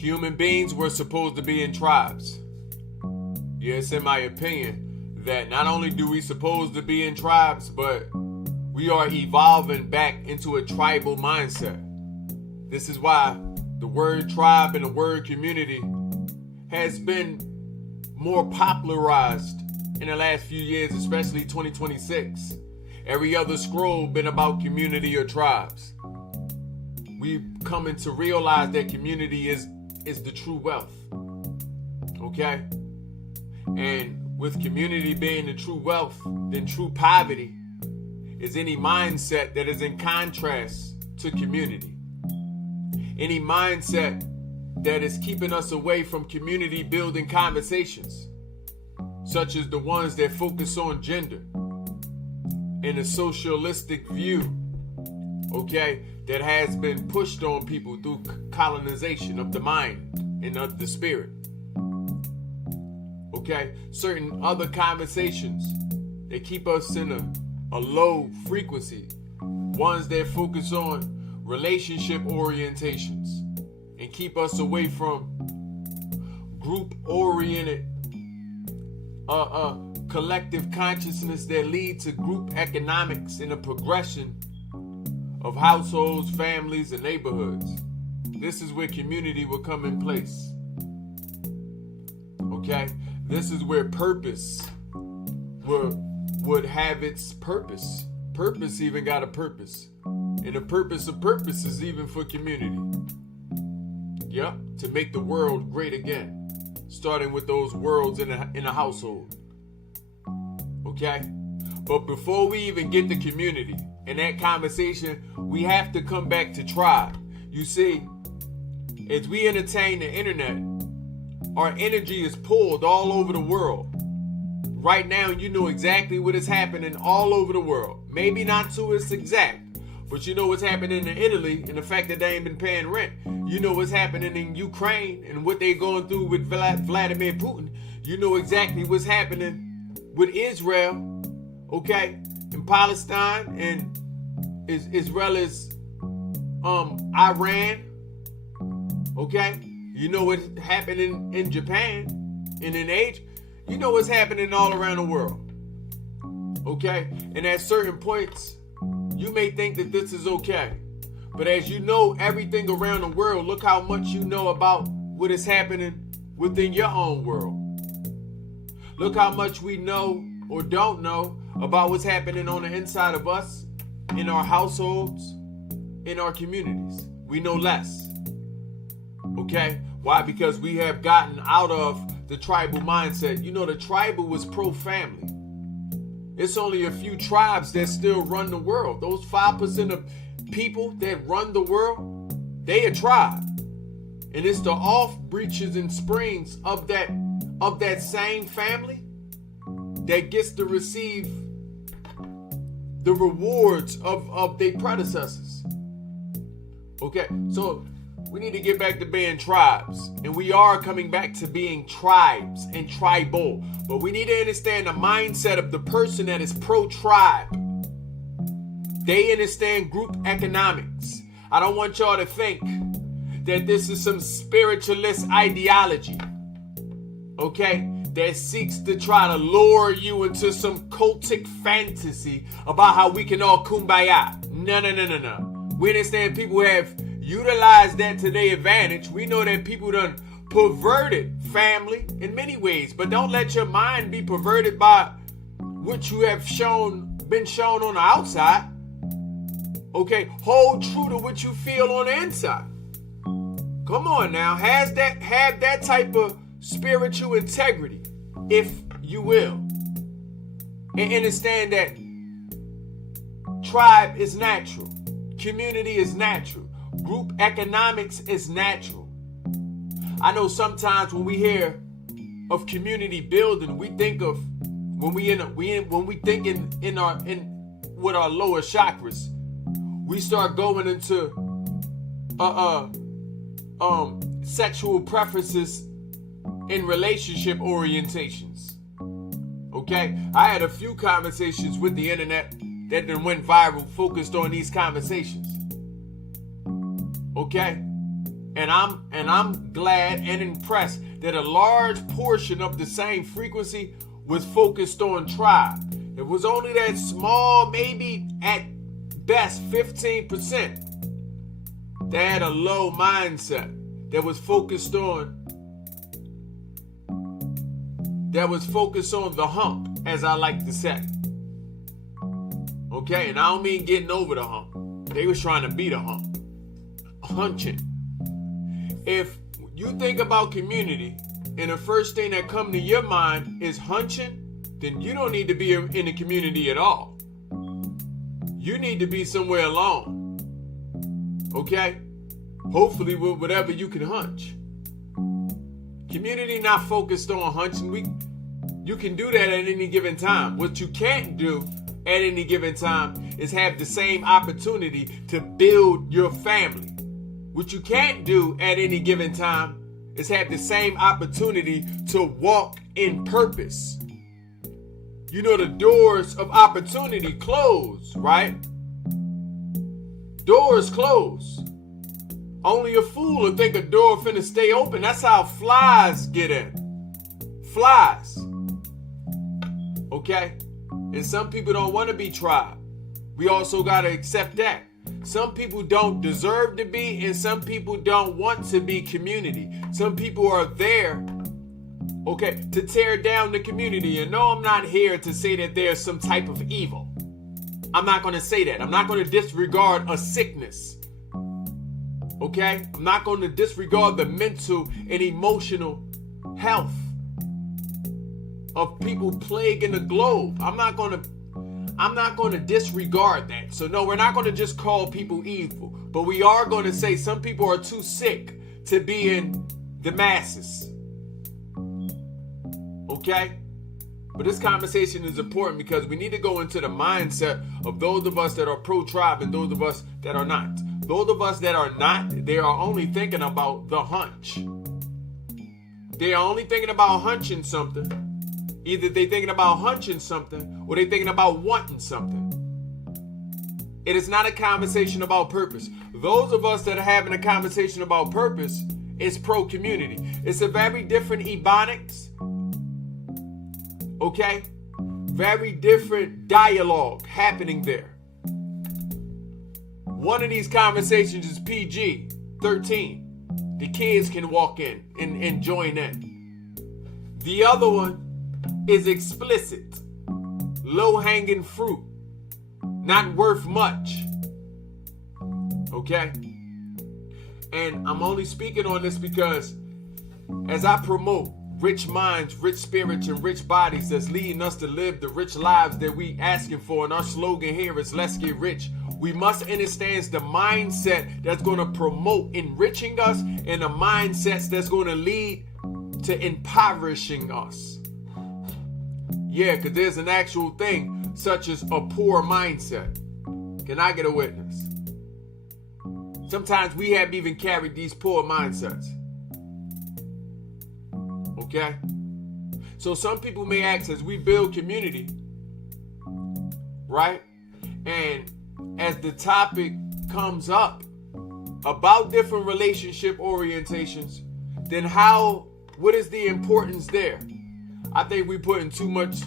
Human beings were supposed to be in tribes. Yes, in my opinion, that not only do we supposed to be in tribes, but we are evolving back into a tribal mindset. This is why the word tribe and the word community has been more popularized in the last few years, especially 2026. Every other scroll been about community or tribes. We've coming to realize that community is the true wealth. Okay? And with community being the true wealth, then true poverty is any mindset that is in contrast to community. Any mindset that is keeping us away from community building conversations, such as the ones that focus on gender and a socialistic view, okay, that has been pushed on people through colonization of the mind and of the spirit. Okay, certain other conversations that keep us in a low frequency, ones that focus on relationship orientations and keep us away from group-oriented collective consciousness that lead to group economics and a progression of households, families, and neighborhoods. This is where community will come in place. Okay? This is where purpose would have its purpose. Purpose even got a purpose. And the purpose of purpose is even for community. Yep, to make the world great again. Starting with those worlds in a household. Okay? But before we even get to community and that conversation, we have to come back to tribe. You see, as we entertain the internet, our energy is pulled all over the world. Right now, you know exactly what is happening all over the world. Maybe not to its exact, but you know what's happening in Italy and the fact that they ain't been paying rent. You know what's happening in Ukraine and what they're going through with Vladimir Putin. You know exactly what's happening with Israel, okay, in Palestine, and Israel is Iran, okay. You know what's happening in Japan and in Asia. You know what's happening all around the world, okay. And at certain points, you may think that this is okay. But as you know everything around the world, look how much you know about what is happening within your own world. Look how much we know or don't know about what's happening on the inside of us, in our households, in our communities. We know less. Okay? Why? Because we have gotten out of the tribal mindset. You know, the tribal was pro-family. It's only a few tribes that still run the world. Those 5% of people that run the world, they a tribe. And it's the off breaches and springs of that same family that gets to receive the rewards of their predecessors. Okay, so we need to get back to being tribes. And we are coming back to being tribes and tribal. But we need to understand the mindset of the person that is pro-tribe. They understand group economics. I don't want y'all to think that this is some spiritualist ideology, okay, that seeks to try to lure you into some cultic fantasy about how we can all kumbaya. No. We understand people have utilized that to their advantage. We know that people done perverted family in many ways, but don't let your mind be perverted by what you have been shown on the outside. Okay, hold true to what you feel on the inside. Come on now, have that type of spiritual integrity, if you will. And understand that tribe is natural. Community is natural. Group economics is natural. I know sometimes when we hear of community building, we think of when we think in with our lower chakras, we start going into sexual preferences and relationship orientations. Okay, I had a few conversations with the internet that then went viral, focused on these conversations. Okay, And I'm glad and impressed that a large portion of the same frequency was focused on tribe. It was only that small, maybe at best 15%, that had a low mindset, that was focused on the hump, as I like to say. Okay, and I don't mean getting over the hump. They was trying to beat a hump. Hunching. If you think about community and the first thing that comes to your mind is hunching, then you don't need to be in the community at all. You need to be somewhere alone. Okay? Hopefully with whatever you can hunch. Community not focused on hunching. You can do that at any given time. What you can't do at any given time is have the same opportunity to build your family. What you can't do at any given time is have the same opportunity to walk in purpose. You know, the doors of opportunity close, right? Doors close. Only a fool would think a door finna stay open. That's how flies get in. Flies. Okay? And some people don't want to be tribe. We also got to accept that. Some people don't deserve to be, and some people don't want to be community. Some people are there, okay, to tear down the community. And no, I'm not here to say that there's some type of evil. I'm not going to say that. I'm not going to disregard a sickness. Okay? I'm not going to disregard the mental and emotional health of people plaguing the globe. I'm not going to disregard that. So no, we're not going to just call people evil, but we are going to say some people are too sick to be in the masses. Okay? But this conversation is important because we need to go into the mindset of those of us that are pro-tribe and those of us that are not. Those of us that are not, they are only thinking about the hunch. They are only thinking about hunching something. Either they're thinking about hunching something or they're thinking about wanting something. It is not a conversation about purpose. Those of us that are having a conversation about purpose is pro-community. It's a very different ebonics. Okay? Very different dialogue happening there. One of these conversations is PG-13. The kids can walk in and join in. The other one is explicit. Low-hanging fruit. Not worth much. Okay? And I'm only speaking on this because as I promote rich minds, rich spirits, and rich bodies that's leading us to live the rich lives that we asking for, and our slogan here is let's get rich. We must understand the mindset that's going to promote enriching us and the mindsets that's going to lead to impoverishing us. Yeah, because there's an actual thing such as a poor mindset. Can I get a witness? Sometimes we have even carried these poor mindsets. Okay? So some people may ask, as we build community, right? And as the topic comes up about different relationship orientations, then what is the importance there? I think we putting too much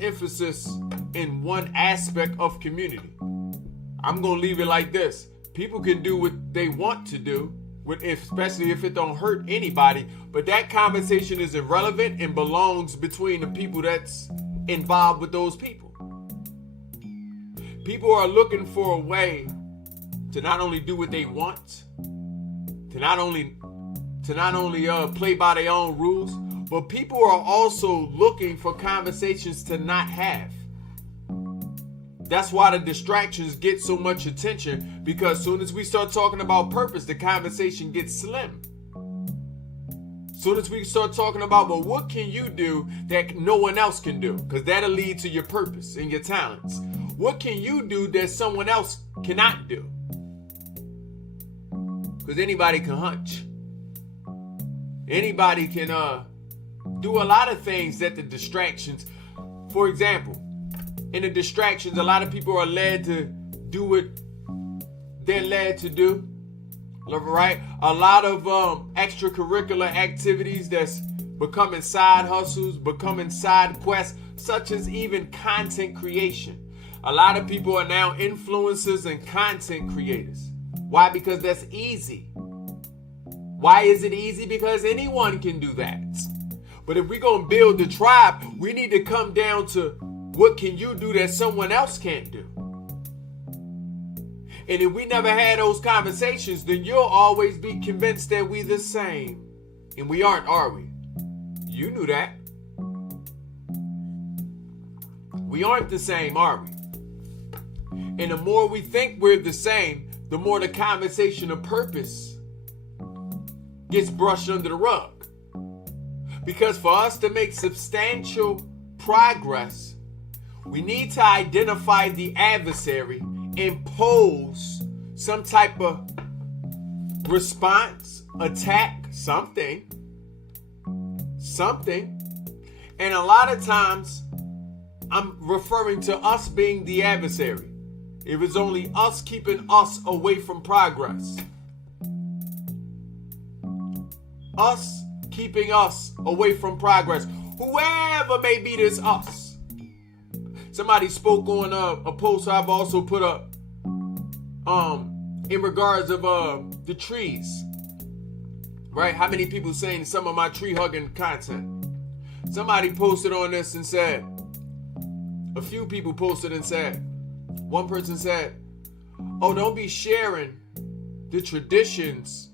emphasis in one aspect of community. I'm going to leave it like this. People can do what they want to do, especially if it don't hurt anybody, but that conversation is irrelevant and belongs between the people that's involved with those people. People are looking for a way to not only do what they want, to not only play by their own rules, but people are also looking for conversations to not have. That's why the distractions get so much attention, because as soon as we start talking about purpose, the conversation gets slim. As soon as we start talking about, well, what can you do that no one else can do? Because that'll lead to your purpose and your talents. What can you do that someone else cannot do? Because anybody can hunch. Anybody can do a lot of things that the distractions, for example, in the distractions, a lot of people are led to do what they're led to do. right? A lot of extracurricular activities that's becoming side hustles, becoming side quests, such as even content creation. A lot of people are now influencers and content creators. Why? Because that's easy. Why is it easy? Because anyone can do that. But if we're going to build the tribe, we need to come down to what can you do that someone else can't do? And if we never had those conversations, then you'll always be convinced that we're the same. And we aren't, are we? You knew that. We aren't the same, are we? And the more we think we're the same, the more the conversation of purpose gets brushed under the rug. Because for us to make substantial progress, we need to identify the adversary and pose some type of response, attack, something. And a lot of times, I'm referring to us being the adversary. It was only us keeping us away from progress. Us keeping us away from progress. Whoever may be this us. Somebody spoke on a post I've also put up in regards of the trees. Right? How many people saying some of my tree hugging content? Somebody posted on this and said, a few people posted and said, one person said, oh, don't be sharing the traditions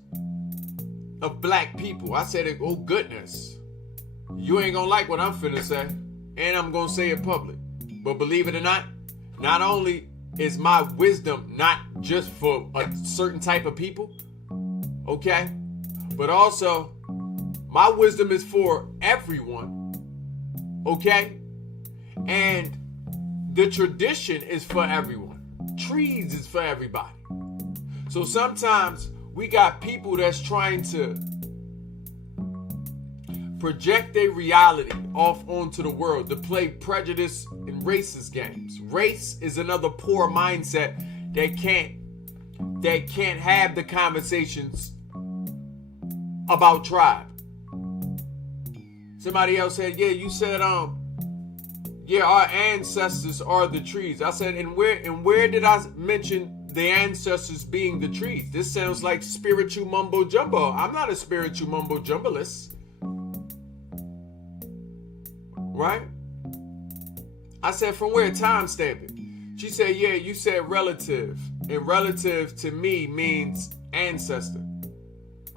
of black people. I said, oh goodness, you ain't gonna like what I'm finna say, and I'm gonna say it public. But believe it or not only is my wisdom not just for a certain type of people, okay, but also my wisdom is for everyone, okay, and the tradition is for everyone. Trees is for everybody. So sometimes we got people that's trying to project their reality off onto the world to play prejudice and racist games. Race is another poor mindset that can't have the conversations about tribe. Somebody else said, yeah, you said yeah, our ancestors are the trees. I said, and where did I mention the ancestors being the trees? This sounds like spiritual mumbo jumbo. I'm not a spiritual mumbo jumbolist. Right? I said, from where? Time stamping. She said, yeah, you said relative. And relative to me means ancestor.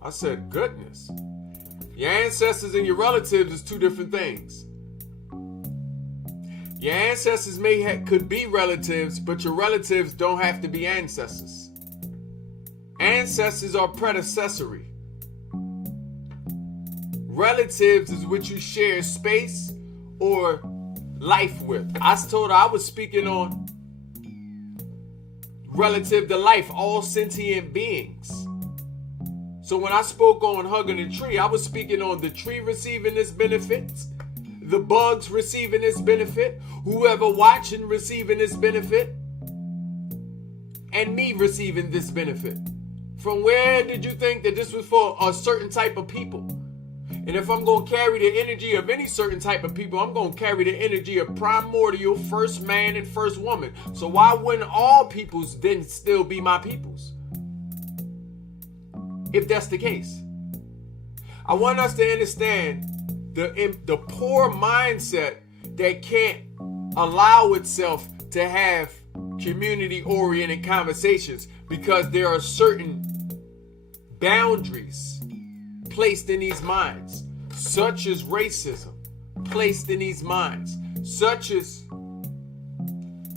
I said, goodness. Your ancestors and your relatives is two different things. Your ancestors could be relatives, but your relatives don't have to be ancestors. Ancestors are predecessory. Relatives is what you share space or life with. I told her I was speaking on relative to life, all sentient beings. So when I spoke on hugging the tree, I was speaking on the tree receiving its benefits, the bugs receiving its benefit, whoever watching receiving this benefit, and me receiving this benefit. From where did you think that this was for a certain type of people? And if I'm going to carry the energy of any certain type of people, I'm going to carry the energy of primordial first man and first woman. So why wouldn't all peoples then still be my peoples? If that's the case. I want us to understand the poor mindset that can't allow itself to have community-oriented conversations because there are certain boundaries placed in these minds, such as racism placed in these minds, such as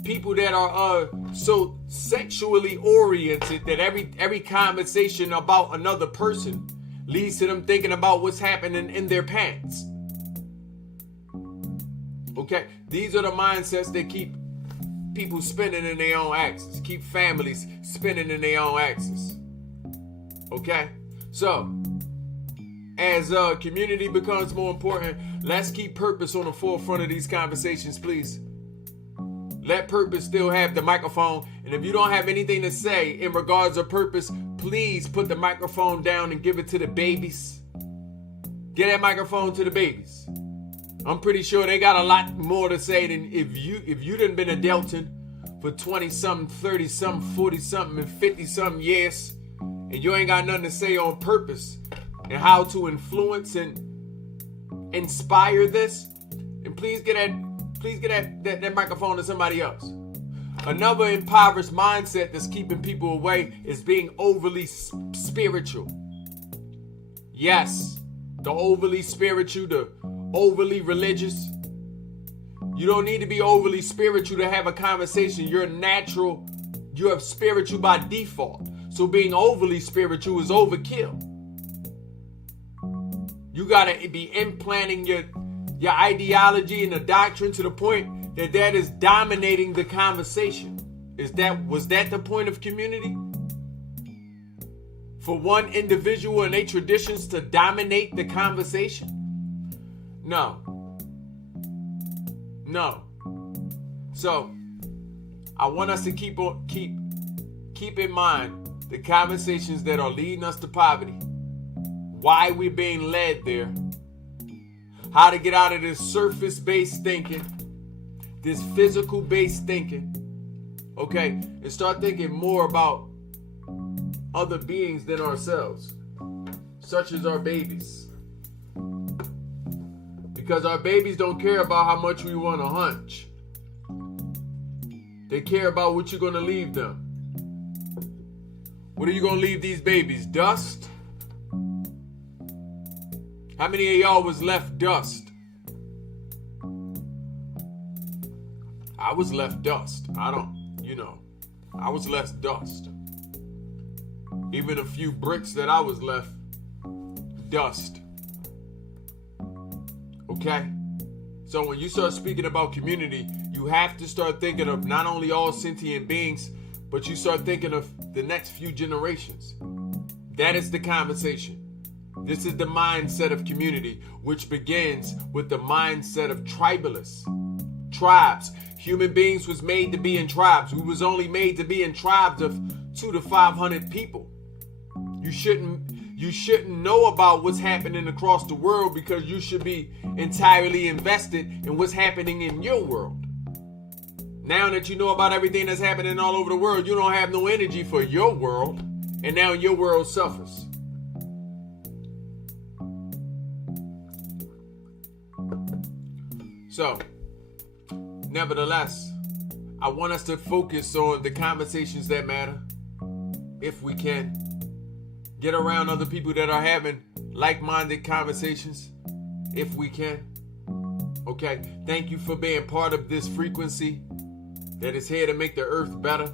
people that are so sexually oriented that every conversation about another person leads to them thinking about what's happening in their pants. Okay, these are the mindsets that keep people spinning in their own axis, keep families spinning in their own axis. Okay, so as community becomes more important, let's keep purpose on the forefront of these conversations, please. Let purpose still have the microphone, and if you don't have anything to say in regards of purpose, please put the microphone down and give it to the babies. Get that microphone to the babies. I'm pretty sure they got a lot more to say than if you done been adulting for 20-something, 30-something, 40-something, and 50-something years, and you ain't got nothing to say on purpose and how to influence and inspire this. And please get that microphone to somebody else. Another impoverished mindset that's keeping people away is being overly spiritual. Yes, the overly spiritual, the overly religious. You don't need to be overly spiritual to have a conversation. You're natural. You're spiritual by default. So being overly spiritual is overkill. You got to be implanting your ideology and the doctrine to the point that is dominating the conversation. Was that the point of community? For one individual and their traditions to dominate the conversation? No. So I want us to keep in mind the conversations that are leading us to poverty, why we're being led there, how to get out of this surface-based thinking, this physical-based thinking, okay, and start thinking more about other beings than ourselves, such as our babies. Because our babies don't care about how much we want to hunch. They care about what you're going to leave them. What are you going to leave these babies? Dust? How many of y'all was left dust? I was left dust. I was left dust. Even a few bricks that I was left dust. Okay? So when you start speaking about community, you have to start thinking of not only all sentient beings, but you start thinking of the next few generations. That is the conversation. This is the mindset of community, which begins with the mindset of tribalists. Tribes. Human beings was made to be in tribes. We was only made to be in tribes of 200 to 500 people. You shouldn't know about what's happening across the world because you should be entirely invested in what's happening in your world. Now that you know about everything that's happening all over the world, you don't have no energy for your world, and now your world suffers. So, nevertheless, I want us to focus on the conversations that matter, if we can. Get around other people that are having like-minded conversations, if we can. Okay, thank you for being part of this frequency that is here to make the earth better.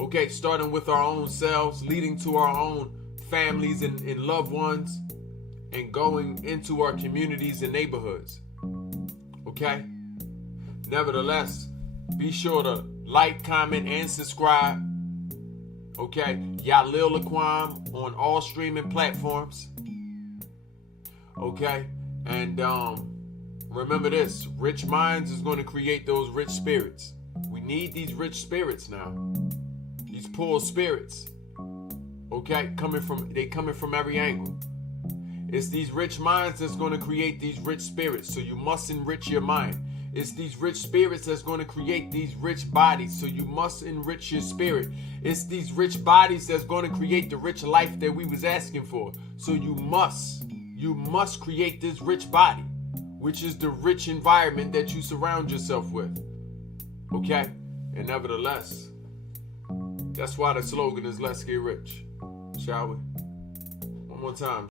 Okay, starting with our own selves, leading to our own families and loved ones, and going into our communities and neighborhoods. Okay? Nevertheless, be sure to like, comment, and subscribe. Okay? Yahlil Lakwame on all streaming platforms. Okay? And remember this. Rich minds is going to create those rich spirits. We need these rich spirits now. These poor spirits. Okay? Coming from every angle. It's these rich minds that's going to create these rich spirits. So you must enrich your mind. It's these rich spirits that's going to create these rich bodies. So you must enrich your spirit. It's these rich bodies that's going to create the rich life that we was asking for. So you must create this rich body, which is the rich environment that you surround yourself with. Okay? And nevertheless, that's why the slogan is let's get rich. Shall we? One more time.